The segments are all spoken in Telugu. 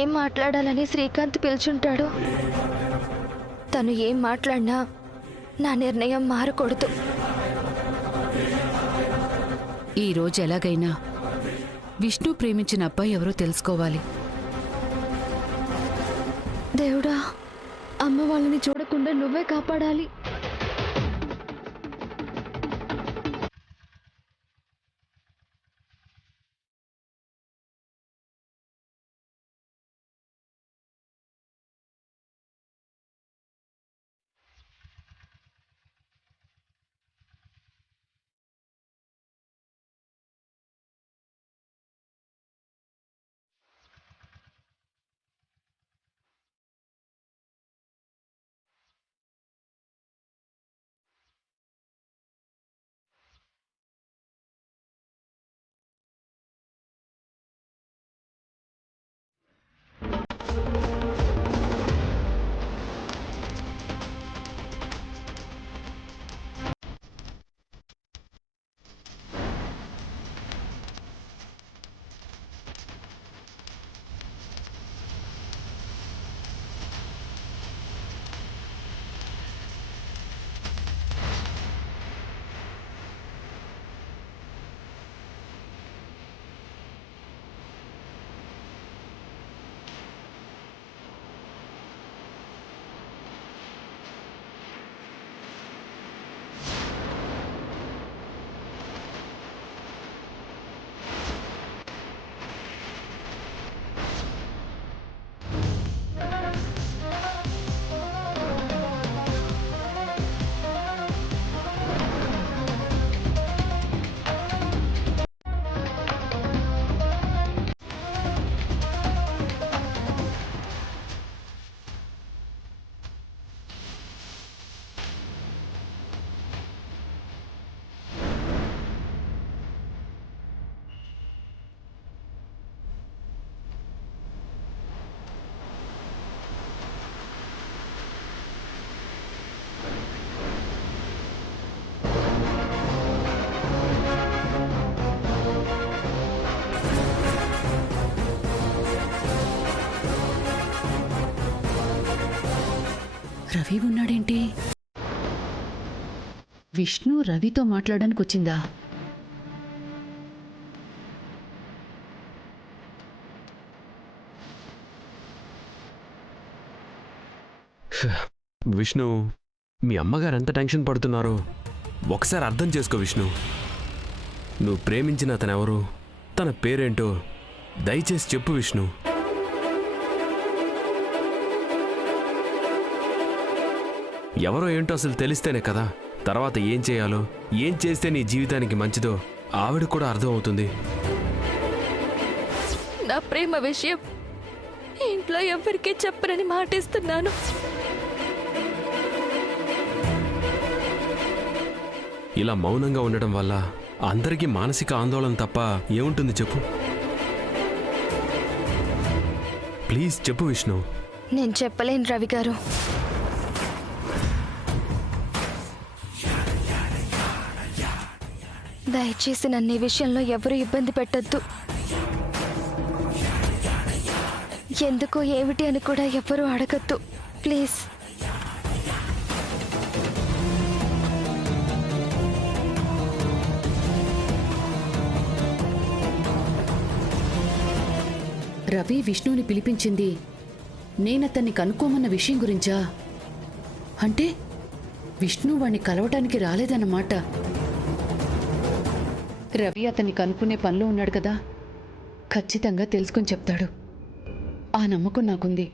ఏం మాట్లాడాలని శ్రీకాంత్ పిలుచుంటాడు. తను ఏం మాట్లాడినా నా నిర్ణయం మారకూడదు. ఈరోజు ఎలాగైనా విష్ణు ప్రేమించిన అబ్బాయి ఎవరో తెలుసుకోవాలి. దేవుడా, అమ్మ వాళ్ళని చూడకుండా నువ్వే కాపాడాలి. రవి ఉన్నాడేంటి? విష్ణు రవితో మాట్లాడడానికి వచ్చిందా? విష్ణు, మీ అమ్మగారు ఎంత టెన్షన్ పడుతున్నారో ఒకసారి అర్థం చేసుకో విష్ణు. నువ్వు ప్రేమించిన అతనెవరు, తన పేరేంటో దయచేసి చెప్పు విష్ణు. ఎవరో ఏంటో అసలు తెలిస్తేనే కదా తర్వాత ఏం చేయాలో, ఏం చేస్తే నీ జీవితానికి మంచిదో ఆవిడ కూడా అర్థం అవుతుంది. నా ప్రేమ విషయం ఇంట్లో ఎవరికీ చెప్పరని మాటిస్తున్నాను. ఇలా మౌనంగా ఉండడం వల్ల అందరికీ మానసిక ఆందోళన తప్ప ఏముంటుంది చెప్పు. ప్లీజ్ చెప్పు విష్ణు. నేను చెప్పలేను రవి గారు. దయచేసి నన్ను ఈ విషయంలో ఎవరు ఇబ్బంది పెట్టద్దు. ఎందుకు ఏమిటి అని కూడా ఎవరు అడగద్దు ప్లీజ్. రవి విష్ణుని పిలిపించింది నేనతన్ని కనుక్కోమన్న విషయం గురించా? అంటే విష్ణు వాణ్ణి కలవటానికి రాలేదన్నమాట. రవి అతన్ని కనుక్కునే పనిలో ఉన్నాడు కదా, ఖచ్చితంగా తెలుసుకుని చెప్తాడు. ఆ నమ్మకం నాకుంది.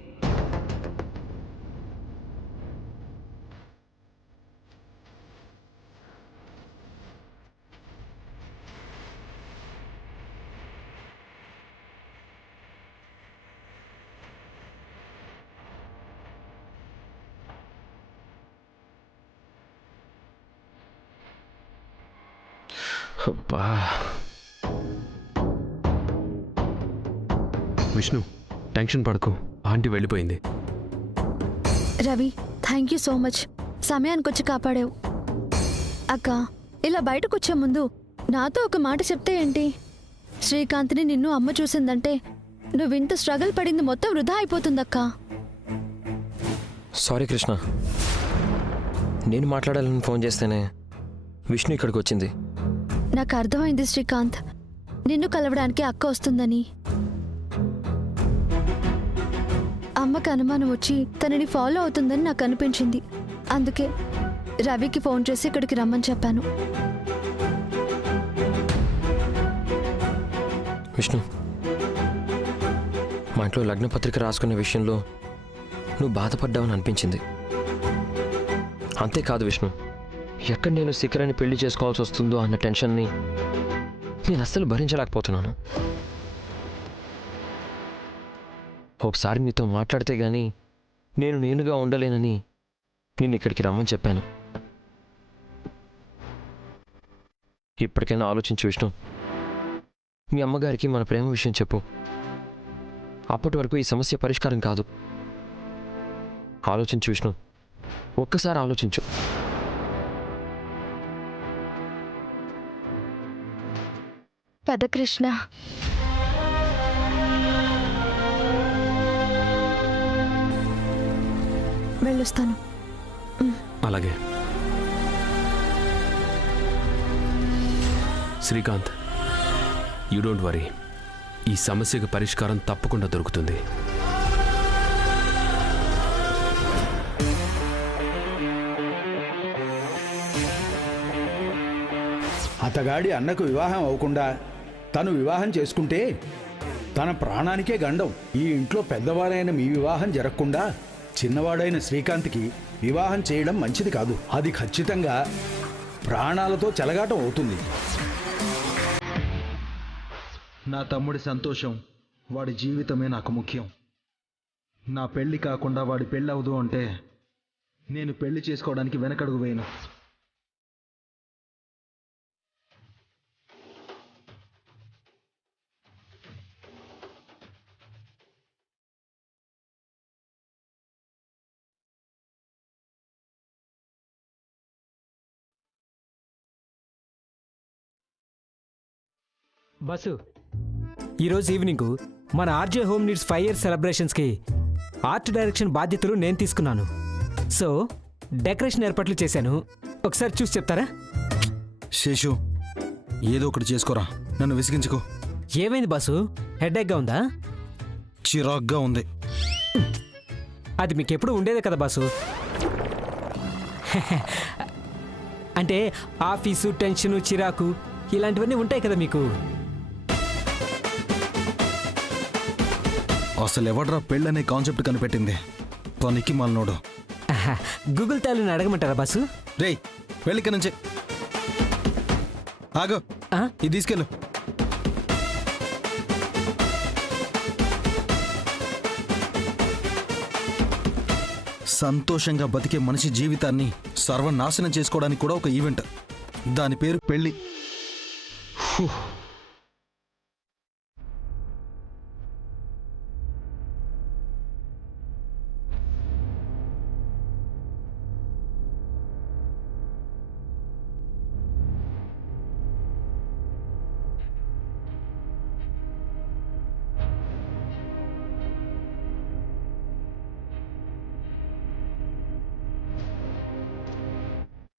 విష్ణు, టెన్షన్ పడకు, ఆంటీ వెళ్ళిపోయింది. Ravi, thank you so much. సమయానికి వచ్చి కాపాడావు. అక్క, ఇలా బయటకు వచ్చే ముందు నాతో ఒక మాట చెప్తే ఏంటి? శ్రీకాంత్ని నిన్ను అమ్మ చూసిందంటే నువ్వింత స్ట్రగుల్ పడింది మొత్తం వృధా అయిపోతుందక్కా. సారీ కృష్ణ, నేను మాట్లాడాలని ఫోన్ చేస్తేనే విష్ణు ఇక్కడికి వచ్చింది. నాకు అర్థమైంది శ్రీకాంత్, నిన్ను కలవడానికి అక్క వస్తుందని. అమ్మకి అనుమానం వచ్చి తనని ఫాలో అవుతుందని నాకు అనిపించింది. అందుకే రవికి ఫోన్ చేసి ఇక్కడికి రమ్మని చెప్పాను. విష్ణు, మా ఇంట్లో లగ్నపత్రిక రాసుకునే విషయంలో నువ్వు బాధపడ్డావని అనిపించింది. అంతేకాదు విష్ణు, ఎక్కడ నేను శిఖరాన్ని పెళ్లి చేసుకోవాల్సి వస్తుందో అన్న టెన్షన్ని నేను అస్సలు భరించలేకపోతున్నాను. ఒకసారి నీతో మాట్లాడితే గానీ నేనుగా ఉండలేనని నేను ఇక్కడికి రమ్మని చెప్పాను. ఇప్పటికైనా ఆలోచించు విష్ణు. మీ అమ్మగారికి మన ప్రేమ విషయం చెప్పు. అప్పటి వరకు ఈ సమస్య పరిష్కారం కాదు. ఆలోచించు విష్ణు, ఒక్కసారి ఆలోచించు. పద కృష్ణ. వెళ్ళొస్తాను. అలాగే. శ్రీకాంత్, యూ డోంట్ వరీ, ఈ సమస్యకు పరిష్కారం తప్పకుండా దొరుకుతుంది. అతగాడి అన్నకు వివాహం అవ్వకుండా తను వివాహం చేసుకుంటే తన ప్రాణానికే గండం. ఈ ఇంట్లో పెద్దవారైన మీ వివాహం జరగకుండా చిన్నవాడైన శ్రీకాంత్కి వివాహం చేయడం మంచిది కాదు. అది ఖచ్చితంగా ప్రాణాలతో చెలగాటం అవుతుంది. నా తమ్ముడి సంతోషం, వాడి జీవితమే నాకు ముఖ్యం. నా పెళ్లి కాకుండా వాడి పెళ్ళి అవదు అంటే నేను పెళ్లి చేసుకోవడానికి వెనకడుగు వేయను. బస్సు, ఈరోజు ఈవినింగ్ మన ఆర్జే హోమ్ నీడ్స్ 5 years సెలబ్రేషన్స్కి ఆర్ట్ డైరెక్షన్ బాధ్యతలు నేను తీసుకున్నాను. సో డెకరేషన్ ఏర్పాట్లు చేశాను. ఒకసారి చూసి చెప్తారా? శేషు, ఏదో ఒకటి చేసుకోరా, నన్ను విసిగించుకో. ఏమైంది బాసు? హెడేక్గా ఉందా? చిరాగ్గా ఉంది. అది మీకు ఎప్పుడు ఉండేదే కదా బాసు. అంటే ఆఫీసు టెన్షను చిరాకు ఇలాంటివన్నీ ఉంటాయి కదా మీకు. అసలు ఎవడ్రా పెళ్ళనే కాన్సెప్ట్ కనిపెట్టింది? పనికి మాలనోడు. Google తాళుని అడగమంటారా boss? రేయ్, వెళ్ళిక నుంచి ఆగో, ఇది తీసుకెళ్ళు. సంతోషంగా బతికే మనిషి జీవితాన్ని సర్వనాశనం చేసుకోవడానికి కూడా ఒక ఈవెంట్. దాని పేరు పెళ్ళి.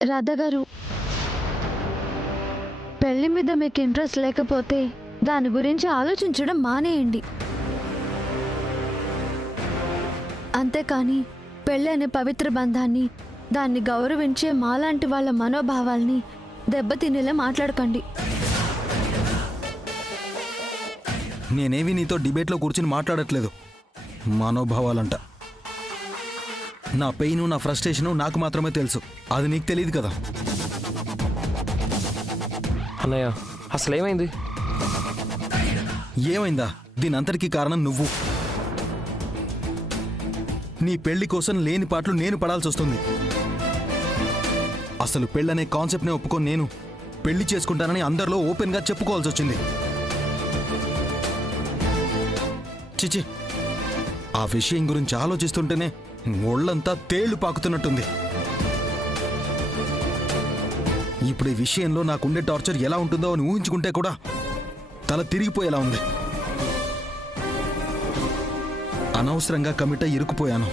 రాధా గారు, పెళ్లి మీద మీకు ఇంట్రెస్ట్ లేకపోతే దాని గురించి ఆలోచించడం మానేయండి. అంతేకాని పెళ్ళి అనే పవిత్ర బంధాన్ని, దాన్ని గౌరవించే మాలాంటి వాళ్ళ మనోభావాల్ని దెబ్బతినేలా మాట్లాడకండి. నేనేవి నీతో డిబేట్లో కూర్చుని మాట్లాడట్లేదు. మనోభావాలంట. నా పెయిన్, నా ఫ్రస్ట్రేషను నాకు మాత్రమే తెలుసు. అది నీకు తెలియదు కదా. అన్నయ్య, అసలు ఏమైంది? ఏమైందా? దీని అంతటికీ కారణం నువ్వు. నీ పెళ్లి కోసం లేని పాటలు నేను పడాల్సి వస్తుంది. అసలు పెళ్ళనే కాన్సెప్ట్నే ఒప్పుకొని నేను పెళ్లి చేసుకుంటానని అందరిలో ఓపెన్గా చెప్పుకోవాల్సి వచ్చింది. చిచి, ఆ విషయం గురించి ఆలోచిస్తుంటేనే ఒళ్ళంతా తేళ్లు పాకుతున్నట్టుంది. ఇప్పుడు ఈ విషయంలో నాకుండే టార్చర్ ఎలా ఉంటుందో అని ఊహించుకుంటే కూడా తల తిరిగిపోయేలా ఉంది. అనవసరంగా కమిట ఇరుక్కుపోయాను.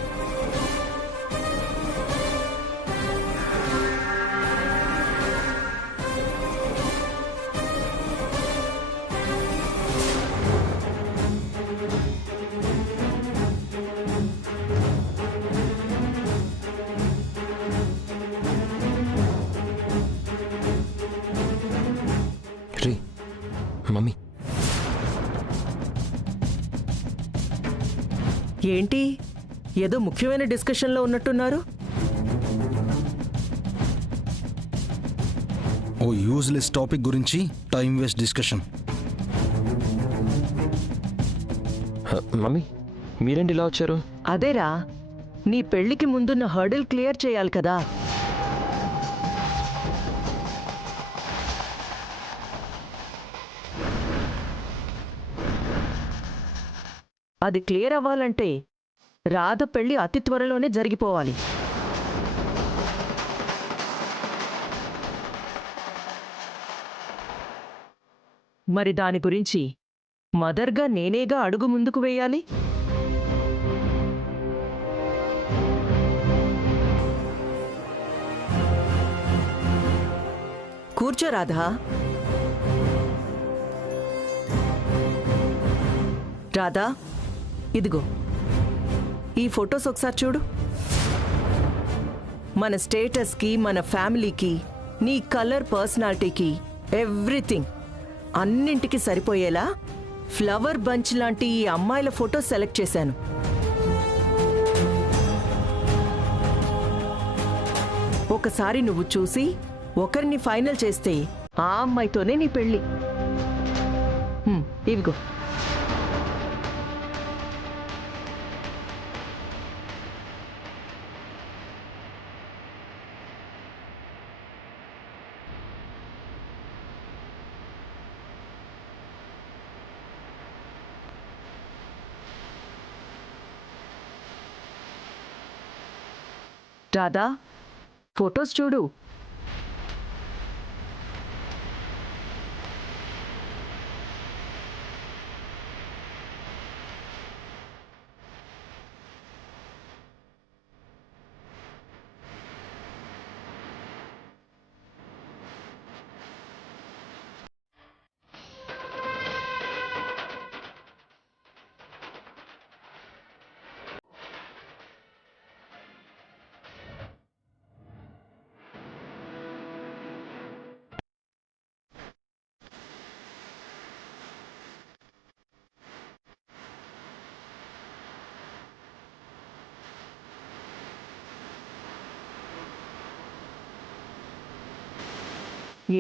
రీ మమ్మీ, ఏంటి ఏదో ముఖ్యమైన డిస్కషన్లో ఉన్నట్టున్నారు? ఓ యూజ్లెస్ టాపిక్ గురించి టైం వేస్ట్ డిస్కషన్. మమ్మీ మీరేంటి ఇలా వచ్చారు? అదేరా, నీ పెళ్లికి ముందున్న హర్డిల్ క్లియర్ చేయాలి కదా. అది క్లియర్ అవ్వాలంటే రాధ పెళ్లి అతి త్వరలోనే జరిగిపోవాలి. మరి దాని గురించి మదర్గా నేనేగా అడుగు ముందుకు వేయాలి. కూర్చో రాధా. రాధా, ఇదిగో ఈ ఫొటోస్ ఒకసారి చూడు. మన స్టేటస్కి, మన ఫ్యామిలీకి, నీ కలర్, పర్సనాలిటీకి, ఎవ్రీథింగ్ అన్నింటికి సరిపోయేలా ఫ్లవర్ బంచ్ లాంటి ఈ అమ్మాయిల ఫోటో సెలెక్ట్ చేశాను. ఒకసారి నువ్వు చూసి ఒకరిని ఫైనల్ చేస్తే ఆ అమ్మాయితోనే నీ పెళ్ళి. ఇవిగో. రాధా, ఫొటోస్ చూడు.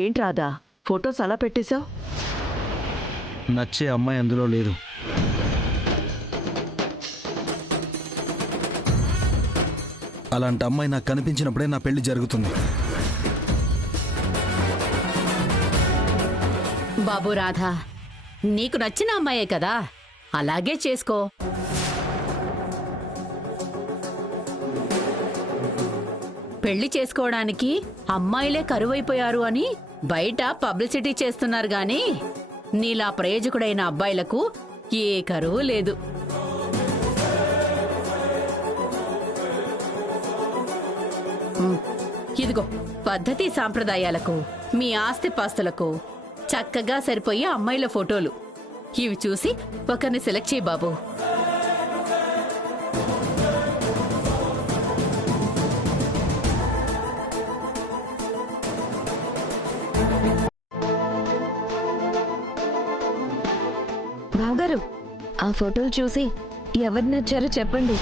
ఏంటి రాధా, ఫొటోస్ అలా పెట్టేశావు? నచ్చే అమ్మాయి అందులో లేదు. అలాంటి అమ్మాయి నాకు కనిపించినప్పుడే నా పెళ్లి జరుగుతుంది. బాబు రాధా, నీకు నచ్చిన అమ్మాయే కదా, అలాగే చేసుకో. పెళ్లి చేసుకోవడానికి అమ్మాయిలే కరువైపోయారు అని బయట పబ్లిసిటీ చేస్తున్నారు గాని నీలా ప్రయోజకుడైన అబ్బాయిలకు ఏ కరువు లేదు. ఇదిగో పద్ధతి సాంప్రదాయాలకు, మీ ఆస్తిపాస్తులకు చక్కగా సరిపోయే అమ్మాయిల ఫోటోలు. ఇవి చూసి ఒకరిని సెలెక్ట్ చేయి బాబు. బావగారు, ఆ ఫోటోలు చూసి ఎవరు నచ్చారో చెప్పండి.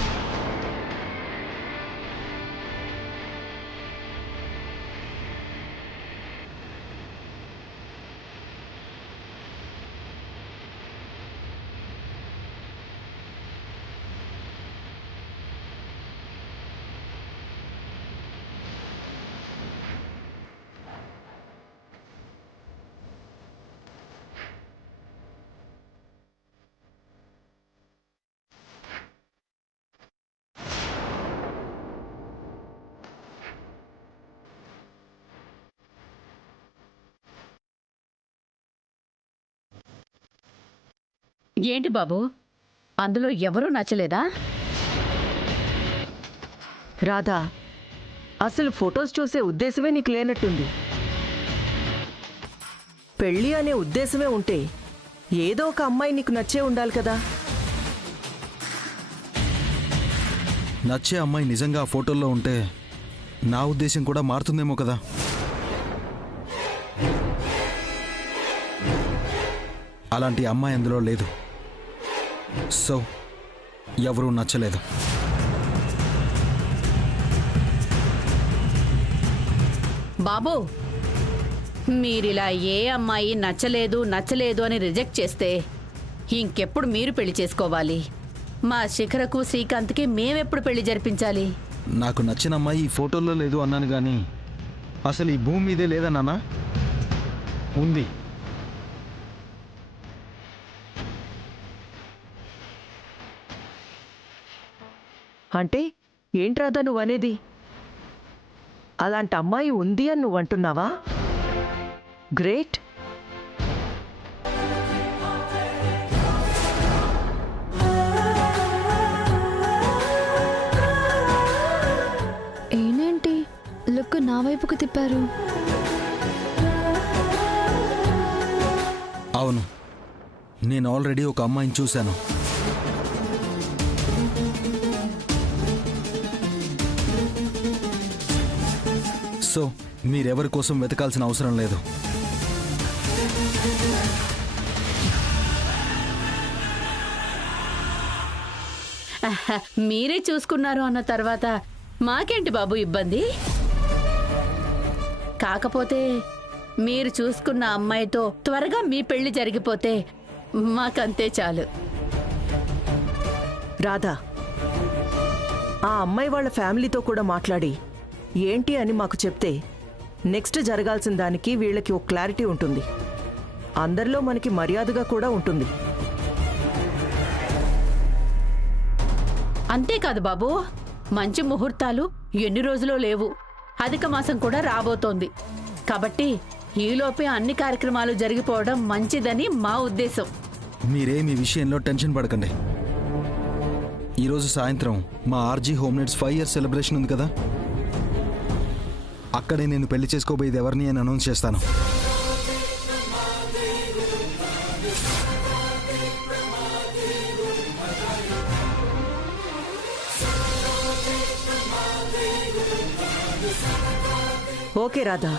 ఏంటి బాబు, అందులో ఎవరూ నచ్చలేదా? రాధా, అసలు ఫొటోస్ చూసే ఉద్దేశమే నీకు లేనట్టుంది. పెళ్ళి అనే ఉద్దేశమే ఉంటే ఏదో ఒక అమ్మాయి నీకు నచ్చే ఉండాలి కదా. నచ్చే అమ్మాయి నిజంగా ఆ ఫోటోల్లో ఉంటే నా ఉద్దేశం కూడా మారుతుందేమో కదా. అలాంటి అమ్మాయి అందులో లేదు. సో ఎవరూ నచ్చలేదు. బాబు, మీరిలా ఏ అమ్మాయి నచ్చలేదు నచ్చలేదు అని రిజెక్ట్ చేస్తే ఇంకెప్పుడు మీరు పెళ్లి చేసుకోవాలి? మా శిఖరకు శ్రీకాంత్కి మేమెప్పుడు పెళ్లి జరిపించాలి? నాకు నచ్చిన అమ్మాయి ఈ ఫోటోల్లో లేదు అన్నాను కానీ అసలు ఈ భూమి మీదే లేదన్నానా? ఉంది. అంటే ఏంట్రాదా నువ్వనేది? అలాంటి అమ్మాయి ఉంది అని నువ్వు అంటున్నావా? గ్రేట్. ఏంటి లుక్ నా వైపుకు తిప్పారు? అవును, నేను ఆల్రెడీ ఒక అమ్మాయిని చూశాను. సో మీరెవరి కోసం వెతకాల్సిన అవసరం లేదు. మీరే చూసుకున్నారు అన్న తర్వాత మాకేంటి బాబు ఇబ్బంది? కాకపోతే మీరు చూసుకున్న అమ్మాయితో త్వరగా మీ పెళ్లి జరిగిపోతే మాకంతే చాలు. రాధా, ఆ అమ్మాయి వాళ్ళ ఫ్యామిలీతో కూడా మాట్లాడి ఏంటి అని మాకు చెప్తే నెక్స్ట్ జరగాల్సిన దానికి వీళ్ళకి ఒక క్లారిటీ ఉంటుంది. అందరిలో మనకి మర్యాదగా కూడా ఉంటుంది. అంతేకాదు బాబు, మంచి ముహూర్తాలు ఎన్ని రోజులో లేవు. అధిక మాసం కూడా రాబోతోంది. కాబట్టి ఈలోపే అన్ని కార్యక్రమాలు జరిగిపోవడం మంచిదని మా ఉద్దేశం. మీరేమి విషయంలో టెన్షన్ పడకండి. ఈరోజు సాయంత్రం మా RG home needs 5 years celebration ఉంది కదా, అక్కడే నేను పెళ్లి చేసుకోబోయేది ఎవరిని అని అనౌన్స్ చేస్తాను. ఓకే రాధా,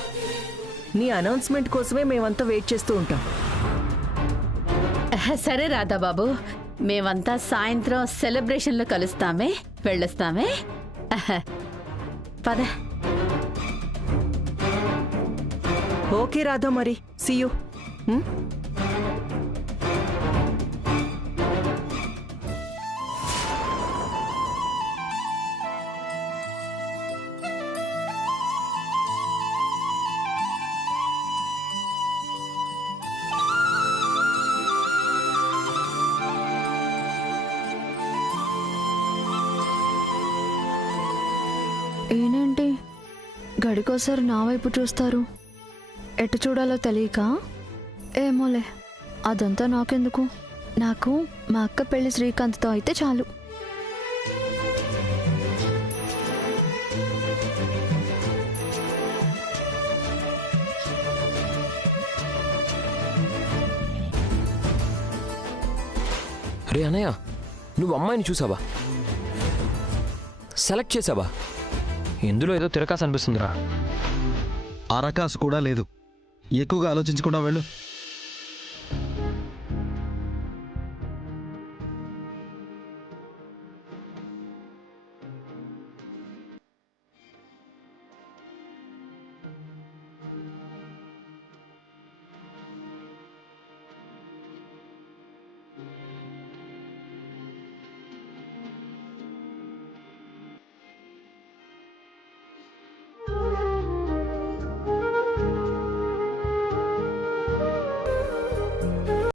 నీ అనౌన్స్మెంట్ కోసమే మేమంతా వెయిట్ చేస్తూ ఉంటాం. సరే రాధా బాబు, మేమంతా సాయంత్రం సెలబ్రేషన్లో కలుస్తామే, వెళ్ళొస్తామే. పద. ఓకే రాధా, మరి సీ యూ. ఏంటి గడికోసారి నా వైపు చూస్తారు? ఎటు చూడాలో తెలియక? ఏమోలే, అదంతా నాకెందుకు. నాకు మా అక్క పెళ్లి శ్రీకాంత్తో అయితే చాలు. రే అన్నయ్య, నువ్వు అమ్మాయిని చూసావా? సెలెక్ట్ చేసావా? ఇందులో ఏదో తిరకాసు అనిపిస్తుందిరా. అరకాసు కూడా లేదు. ఎక్కువగా ఆలోచించకుండా వెళ్ళు.